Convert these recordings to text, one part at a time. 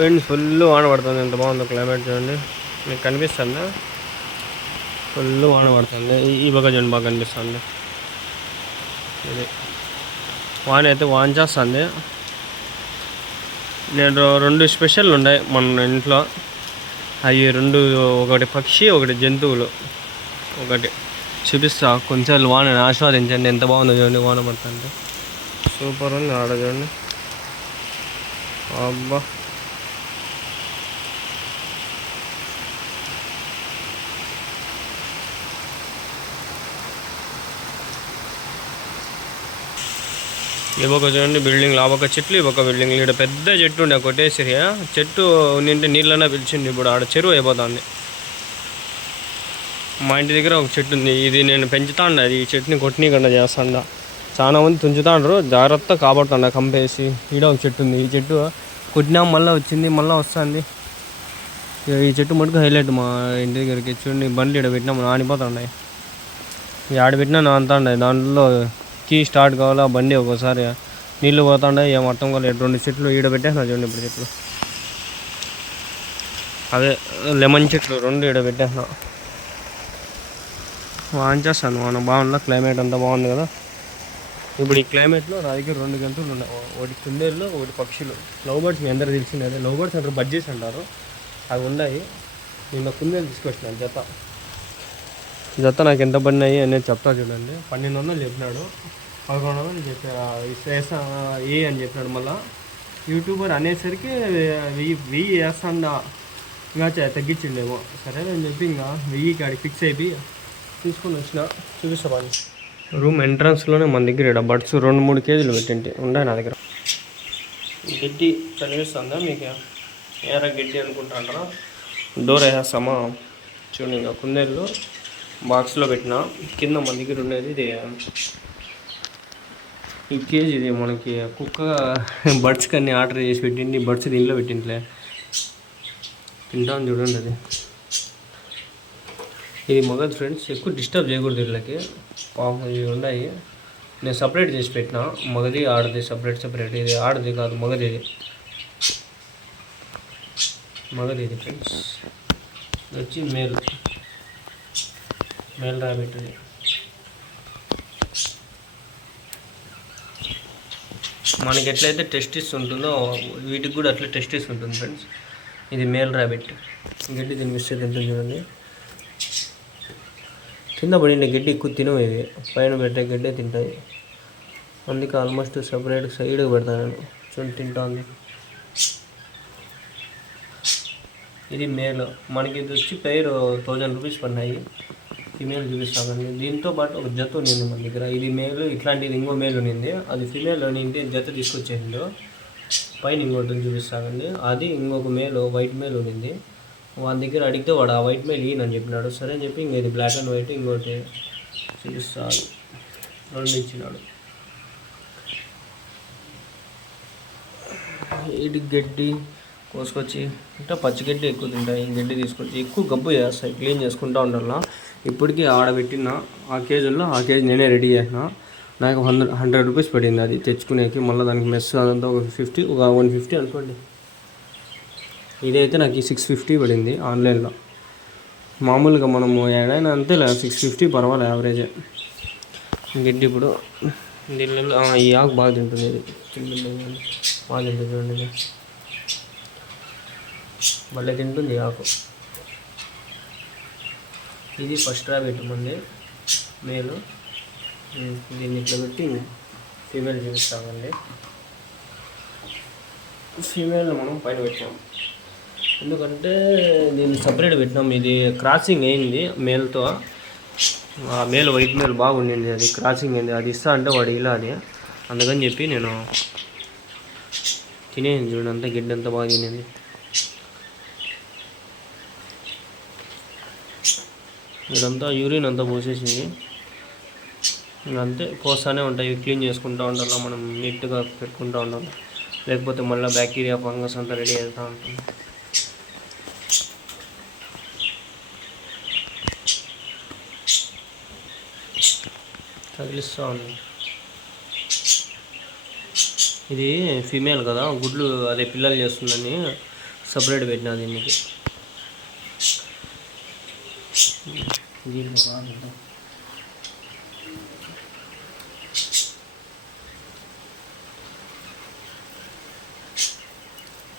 Friends full వాన పడుతుంది. ఎంత బాగుందో క్లైమేట్ చూడండి. మీకు కనిపిస్తుందా? ఫుల్ వాన పడుతుంది. ఈ పక్క చూడండి బాగా కనిపిస్తుంది. ఇది వాన అయితే వాన చేస్తుంది. నేను 2 స్పెషల్ ఉన్నాయి మన ఇంట్లో. అవి 2 ఒకటి పక్షి ఒకటి జంతువులు. ఒకటి చూపిస్తా, కొంచెం వానని ఆస్వాదించండి. ఎంత బాగుందో చూడండి వాన పడుతుంటే. సూపర్ ఉంది ఆడ చూడండి. అబ్బా ఇవొక చూడండి బిల్డింగ్, ఒక చెట్లు, ఇవొక బిల్డింగ్. ఇక్కడ పెద్ద చెట్టు ఉండే కొట్టేసిరి. చెట్టు నింటే నీళ్ళన్నా పిలిచింది. ఇప్పుడు ఆడ చెరువు అయిపోతుంది. మా ఇంటి దగ్గర ఒక చెట్టు ఉంది. ఇది నేను పెంచుతా ఉండ. ఈ చెట్టుని కొట్టినీకుండా చేస్తాండ. చాలా మంది తుంచుతాండ్రు, జాగ్రత్త కాపాడుతాండ కంపేసి. ఈడ ఒక చెట్టు ఉంది. ఈ చెట్టు కొట్టినా మళ్ళీ వచ్చింది, మళ్ళీ వస్తుంది. ఈ చెట్టు మటుకు హైలైట్ మా ఇంటి దగ్గరికి. చూడండి బండ్లు ఇక్కడ పెట్టినా ఆడిపోతుండే. ఆడ పెట్టినా నా అంతా ఉండే. దాంట్లో కీ స్టార్ట్ కావాలా, బండి ఒక్కోసారి నీళ్ళు పోతుండే, ఏం అర్థం కాలేదు. 2 చెట్లు ఈడ పెట్టేసిన చూడండి. ఇప్పుడు చెట్లు అదే లెమన్ చెట్లు 2 ఈడ పెట్టేసిన. వాన్ చేస్తాను. వాన బాగుందా? క్లైమేట్ అంతా బాగుంది కదా. ఇప్పుడు ఈ క్లైమేట్లో నా దగ్గర 2 జంతువులు ఉన్నాయి. ఒకటి కుందేళ్ళు, ఒకటి పక్షులు. లవ్ బర్డ్స్ మీ అందరూ తెలిసింది. అదే లవ్ బర్డ్స్ అంటారు, బడ్జెస్ అంటారు. అవి ఉన్నాయి. నిన్న కుందేలు తీసుకొచ్చినాను జత నాకు ఎంత పడినాయి అనేది చెప్తా చూడండి. 1200 చెప్పినాడు, 1100 చెప్పా ఏ అని చెప్పినాడు. మళ్ళీ యూట్యూబర్ అనేసరికి 1000 వేస్తాడా, ఇంకా తగ్గించిండేమో. సరే అని చెప్పి ఇంకా 1000కి ఆడికి ఫిక్స్ అయిపోయి తీసుకొని వచ్చిన. చూపిస్తాను. రూమ్ ఎంట్రన్స్లోనే మన దగ్గర ఇక్కడ బడ్స్ 2-3 కేజీలు పెట్టింటి ఉన్నాయి నా దగ్గర. గడ్డి కనిపిస్తుందా మీకు? ఏరా గడ్డి అనుకుంటారా? డోర్ వేసేస్తామా చూడండి. ఇంకా కుందేళ్ళు బాక్స్లో పెట్టిన. కింద మన దగ్గర ఉండేది ఇది ఈ కేజీ. ఇది మనకి కుక్క బర్డ్స్ కన్నీ ఆర్డర్ చేసి పెట్టింది. బర్డ్స్ దీంట్లో పెట్టింట్లే, తింటాను చూడండి. అది ఇది మగది ఫ్రెండ్స్. ఎక్కువ డిస్టర్బ్ చేయకూడదు వీళ్ళకి. పాపం ఇవి ఉన్నాయి. నేను సపరేట్ చేసి పెట్టిన. మగది ఆడది సపరేట్. ఇది ఆడది కాదు, మగది. ఇది మగది. ఇది ఫ్రెండ్స్ వచ్చి మేల్ ర్యాబిట్. ఇది మనకి ఎట్లయితే టెస్టిస్ ఉంటుందో వీటికి కూడా అట్లా టెస్టిస్ ఉంటుంది ఫ్రెండ్స్. ఇది మేల్ ర్యాబిట్. గడ్డి తినిపిస్తే తింటుంది చూడండి. కింద పడిన గడ్డి ఎక్కువ తినవు. ఇవి పైన పెట్టే గడ్డే తింటాయి. అందుకే ఆల్మోస్ట్ సపరేట్ సైడ్కి పెడతాను నేను. చూడండి తింటా ఉంది. ఇది మేల్. మనకి ఇది వచ్చి పేర్ 1000 రూపీస్ పడినాయి. ఫిమేల్ చూపిస్తామండి. దీంతో పాటు ఒక జత ఉన్నింది మన దగ్గర. ఇది మేల్. ఇట్లాంటిది ఇంకో మేల్ ఉన్నింది. అది ఫిమేల్ ఉన్నింది. జత తీసుకొచ్చేసిండు. పైన ఇంకోటి చూపిస్తామండి. అది ఇంకొక మేల్, వైట్ మేల్ ఉన్నింది. వాళ్ళ దగ్గర అడిగితే వాడు ఆ వైట్ మేల్ ఈయనని చెప్పినాడు. సరే అని చెప్పి ఇంక ఇది బ్లాక్ అండ్ వైట్ ఇంకోటి చూపిస్తాడు. 2 ఇచ్చినాడు. ఇది గడ్డి కోసుకొచ్చి అంటే పచ్చిగడ్డి ఎక్కువ తింటాయి. గడ్డి తీసుకొచ్చి ఎక్కువ గబ్బు చేస్తాయి. క్లీన్ చేసుకుంటూ ఉండాల. ఇప్పటికీ ఆడబెట్టిన ఆ కేజీల్లో ఆ కేజీ నేనే రెడీ చేసిన. నాకు 100 రూపీస్ పడింది అది తెచ్చుకునేకి. మళ్ళీ దానికి మెస్ అదంతా ఒక 150 అనుకోండి. ఇదైతే నాకు 650 పడింది ఆన్లైన్లో. మామూలుగా మనము ఏడైనా అంతే 650 పర్వాలేదు యావరేజ్. గడ్డి ఇప్పుడు దీనిలో ఈ ఆకు బాగా తింటుంది. ఇది బాగా తింటుంది చూడండి. మళ్ళీ తింటుంది ఆకు. ఇది ఫస్ట్ ర్యాబిట్ మంది మేలు. దీన్ని ఇట్లా పెట్టి ఫీమేల్ చూపిస్తామండి. ఫీమేల్ మనం పైన పెట్టాము. ఎందుకంటే దీన్ని సపరేట్ పెట్టినాం. ఇది క్రాసింగ్ అయింది మేల్తో. ఆ మేల్ వైట్ మేల్ బాగుండింది. అది క్రాసింగ్ అయింది. అది ఇస్తా అంటే వాడు ఇలా అది. అందుకని చెప్పి నేను తినేది చూడండి. అంతా గిడ్డ అంతా బాగా తినేది. ఇదంతా యూరిన్ అంతా పోసేసింది. అంతే పోస్తూనే ఉంటాయి. క్లీన్ చేసుకుంటూ ఉండాలి మనం, నీట్గా పెట్టుకుంటూ ఉండాలి. లేకపోతే మళ్ళీ బ్యాక్టీరియా ఫంగస్ అంతా రెడీ అవుతూ ఉంటుంది. తగిలిస్తూ ఉంది. ఇది ఫీమేల్ కదా, గుడ్లు అదే పిల్లలు చేస్తుందని సపరేట్ పెట్టినా దీనికి.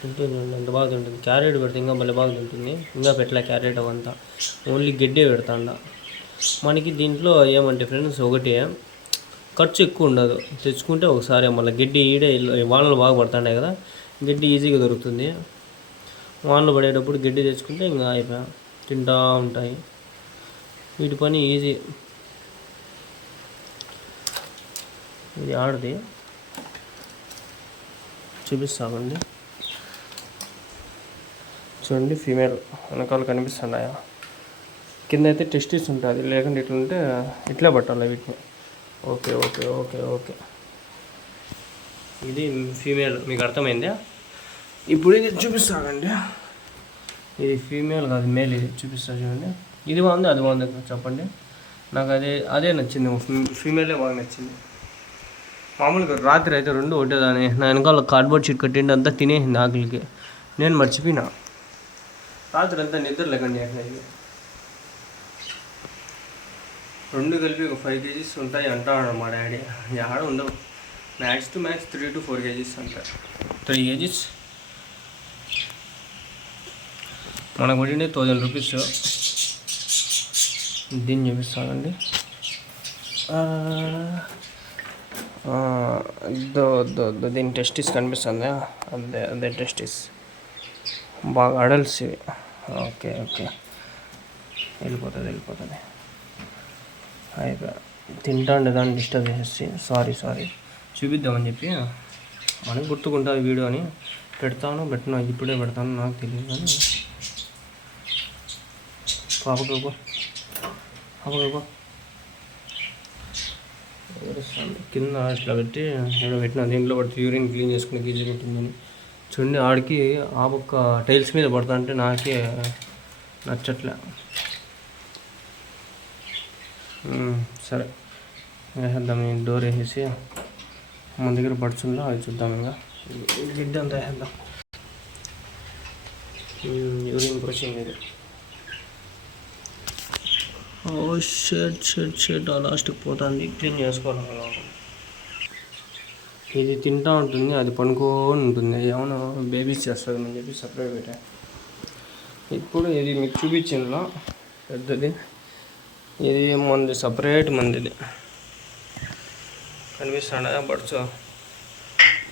తింటుంది ఎంత బాగా తింటుంది. క్యారెట్ పెడితే ఇంకా మళ్ళీ బాగా తింటుంది. ఇంకా పెట్టలే క్యారెట్ అవంతా, ఓన్లీ గడ్డే పెడతాండ. మనకి దీంట్లో ఏమంటే ఫ్రెండ్స్, ఒకటి ఖర్చు ఎక్కువ ఉండదు. తెచ్చుకుంటే ఒకసారి మళ్ళీ గడ్డి ఈడే వానలు బాగా పడుతున్నాయి కదా, గడ్డి ఈజీగా దొరుకుతుంది. వానలు పడేటప్పుడు గడ్డి తెచ్చుకుంటే ఇంకా అయిపోయా, తింటూ ఉంటాయి. వీటి పని ఈజీ. ఇది ఆడది చూపిస్తామండి. చూడండి, ఫీమేల్ వెనకాల కనిపిస్తున్నాయా, కింద అయితే టెస్టిస్ ఉంటుంది, లేకుంటే ఇట్లుంటే ఇట్లే పట్టాలి వీటిని. ఓకే ఓకే ఓకే ఓకే, ఇది ఫీమేల్, మీకు అర్థమైందా? ఇప్పుడు ఇది చూపిస్తానండి. ఇది ఫీమేల్ కాదు, మేల్. ఇది చూపిస్తా చూడండి. ఇది బాగుంది, అది బాగుంది చెప్పండి. నాకు అదే నచ్చింది, ఫీమేలే బాగా నచ్చింది. మామూలుగా రాత్రి అయితే రెండు ఒకటేదాన్ని, నా వెనకాల కార్డ్బోర్డ్ షీట్ కట్టిండి అంతా తినేసింది ఆకలికి. నేను మర్చిపోయినా, రాత్రి అంతా నిద్ర లేకండి. ఇది రెండు కలిపి ఒక 5 kgs ఉంటాయి అంటాడు మా డాడీ. ఆడ ఉండవు, max to max 3 to 4 kgs అంటారు. 3 kgs మనకు పడింది 1000 రూపీస్. దీన్ని చూపిస్తానండి. దీని టెస్టిస్ కనిపిస్తుంది, అదే టెస్టిస్ బాగా అడల్ట్స్ ఇవి. ఓకే ఓకే, వెళ్ళిపోతుంది. అయిపోయా, తింటాండే దాన్ని డిస్టర్బ్ చేసేసి సారీ చూపిద్దామని చెప్పి, మనకు గుర్తుకుంటుంది వీడియో అని పెట్టినా ఇప్పుడే పెడతాను, నాకు తెలియదు. కానీ పాపకు కింద ఇట్లా పెట్టి పెట్టిన, దీంట్లో పడితే యూరిన్ క్లీన్ చేసుకుని గీజీ పెట్టిందని. చూడండి, ఆడికి ఆ పక్క టైల్స్ మీద పడతా అంటే నాకే నచ్చట్లే. సరే వేసేద్దాం, డోర్ వేసేసి మన దగ్గర పడుచుందా అది చూద్దాం. ఇంకా గిడ్డ అంతా వేసేద్దాం. యూరిన్ బ్రషింగ్ ఇది. షర్ట్ లాస్ట్కి పోతుంది, క్లీన్ చేసుకోవాలి. ఇది తింటూ ఉంటుంది, అది పనుకొని ఉంటుంది. ఏమన్నా బేబీస్ చేస్తుంది అని చెప్పి సపరేట్ పెట్టా. ఇప్పుడు ఇది మీకు చూపించిందా పెద్దది, ఇది మంది సపరేట్ మందిది కనిపిస్తాడా? బడ్స్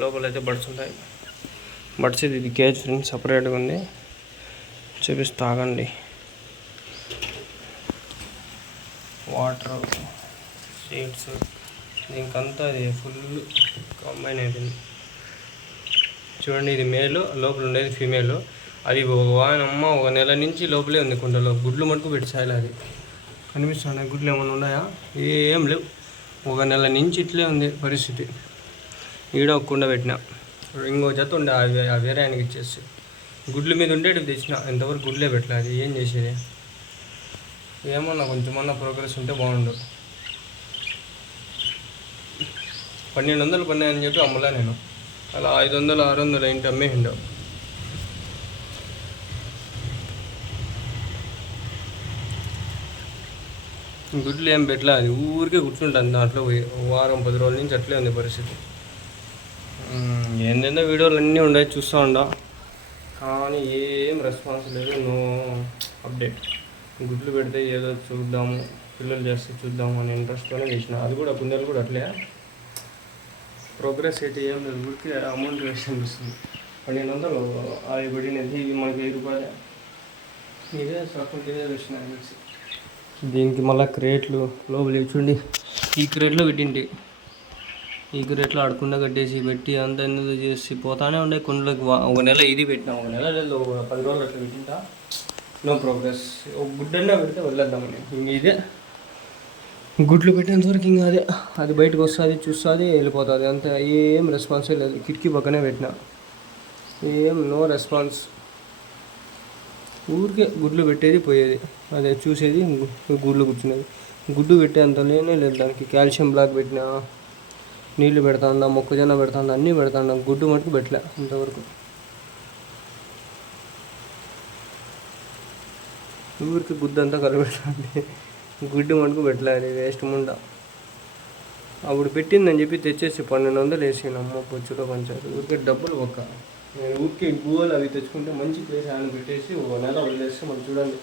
లోపలైతే బడ్స్ ఉంటాయి. బడ్స్ ఇది కేజ్ ఫ్రెండ్స్, సపరేట్గా ఉంది. చూపిస్తా ఆగండి. వాటర్, సీడ్స్, దీనికంతా అది ఫుల్ కంబైన్ అయిపోయింది. చూడండి, ఇది మేలు, లోపల ఉండేది ఫీమేల్. అది ఒక నెల నుంచి లోపలే ఉంది కుండలో. గుడ్లు మటుకు పెట్టాలి. అది కనిపిస్తున్నాయి గుడ్లు ఏమైనా ఉన్నాయా? ఏం లేవు. ఒక నెల నుంచి ఇట్లే ఉంది పరిస్థితి. ఈడ ఒక కుండ పెట్టిన, ఇంకో జత ఉండే ఆ వేరే ఆయనకి ఇచ్చేసి గుడ్ల మీద ఉండేటివి తెచ్చిన. ఎంతవరకు గుడ్లే పెట్టలేదు. అది ఏం చేసేది? ఏమన్నా కొంచెమన్నా ప్రోగ్రెస్ ఉంటే బాగుండు. 1200 పన్నాయని చెప్పి అమ్మలే నేను. అలా 500 600 ఇంటి అమ్మేసిండు. గుడ్లు ఏం పెట్టలే, అది ఊరికే కూర్చుంటుంది దాంట్లో పోయి. వారం 10 రోజుల నుంచి అట్లే ఉంది పరిస్థితి. ఏంటంటే వీడియోలు అన్నీ ఉన్నాయి, చూస్తూ ఉండా, కానీ ఏం రెస్పాన్స్ లేదు, నో అప్డేట్. గుడ్లు పెడితే ఏదో చూద్దాము, పిల్లలు చేస్తే చూద్దాము అని ఇంట్రెస్ట్తోనే చేసిన. అది కూడా కుందేలు కూడా అట్లే ప్రోగ్రెస్ అయితే ఏం లేదు, ఊరికి అమౌంట్ వేస్ట్ అనిపిస్తుంది. 1200 అవి పడినది, ఇవి మనకి 1000 రూపాయలే. ఇదే సగం ఇదే వేసిన అనిపించి. దీనికి మళ్ళీ క్రేట్లు లోపల చూడండి, ఈ క్రేట్లో పెట్టింటి. ఈ క్రేట్లో ఆడకుండా కట్టేసి పెట్టి అంత ఎందుకు చేసి పోతానే ఉండే కుండలకు. ఒక నెల ఇది పెట్టినా, ఒక నెల లేదు, ఒక 10 రోజులు అట్లా పెట్టింటా. No progress. ఒక గుడ్డన్నా పెడితే వదిలేద్దామని. ఇంక ఇదే గుడ్లు పెట్టేంతవరకు ఇంకా అదే, అది బయటకు వస్తుంది, చూస్తుంది, వెళ్ళిపోతుంది. అంత ఏం రెస్పాన్సే లేదు. కిటికీ పక్కనే పెట్టినా, ఏం నో రెస్పాన్స్. ఊరికే గుడ్లు పెట్టేది పోయేది, అదే చూసేది, గుడ్లు కూర్చునేది. గుడ్డు పెట్టేంత లేనే లేదు దానికి. కాల్షియం బ్లాక్ పెట్టినా, నీళ్ళు పెడతాందా, మొక్కజొన్న పెడతాందా, అన్నీ పెడతాందా. గుడ్డు మటుకు పెట్టలే ఇంతవరకు. ఊరికి గుద్దంతా కలిపెడుతుంది. గుడ్డు మటుకు పెట్టలేదు, వేస్ట్ ముండ. అప్పుడు పెట్టిందని చెప్పి తెచ్చేసి 1200 వేసినమ్మ పొచ్చులో పంచారు. ఊరికే డబ్బులు ఒక్క. నేను ఊరికి గూగుల్ అవి తెచ్చుకుంటే మంచి ప్లేస్ ఆయన పెట్టేసి 1 నెల వదిలేస్తే మనం చూడండి